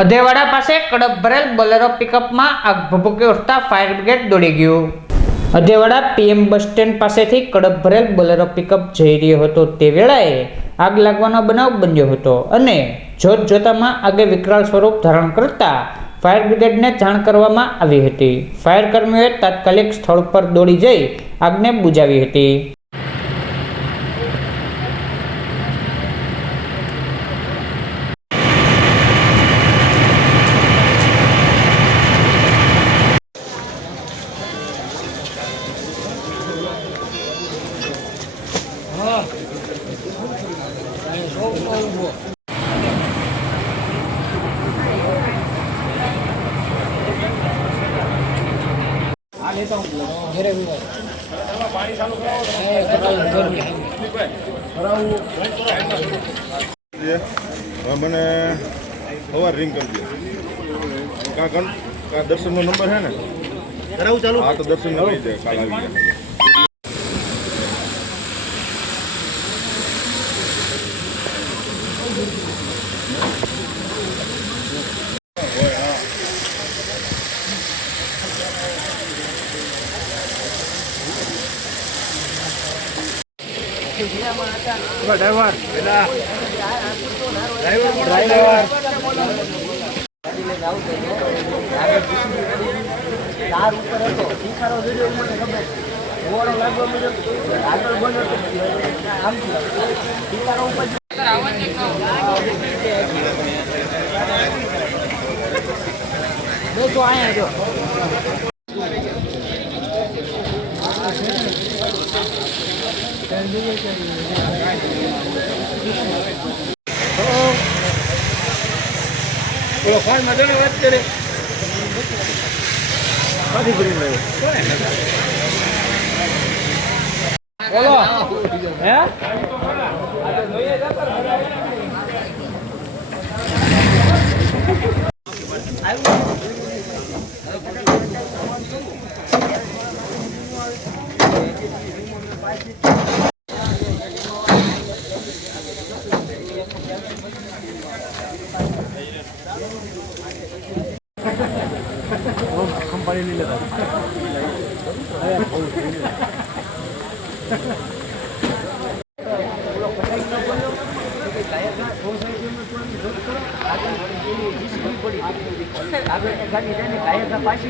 અધેવાડા પાસે કડપ ભરેલ બોલેરો પિકઅપમાં આગ ભભૂકી ઉઠતા ફાયર બ્રિગેડ દોડી ગયું। અધેવાડા પીએમ બસ સ્ટેન્ડ પાસેથી કડપ ભરેલ બોલેરો પિકઅપ જઈ રહ્યો હતો તે વેળાએ આગ લાગવાનો બનાવ બન્યો હતો અને જોત જોતામાં આગે વિકરાળ સ્વરૂપ ધારણ કરતા ફાયર બ્રિગેડને જાણ કરવામાં આવી હતી। ફાયર કર્મીઓએ તાત્કાલિક સ્થળ પર દોડી જઈ આગને બુઝાવી હતી। मैंने सवार रिंग कर दिया का दर्शन नो नंबर है ना चालू। हाँ तो दर्शन में रही जाए काल आ गया। ड्राइवर बोलो कौन मजा में बात करे काफी बुरी लगे बोलो हैं कंपनी नहीं लेता पासी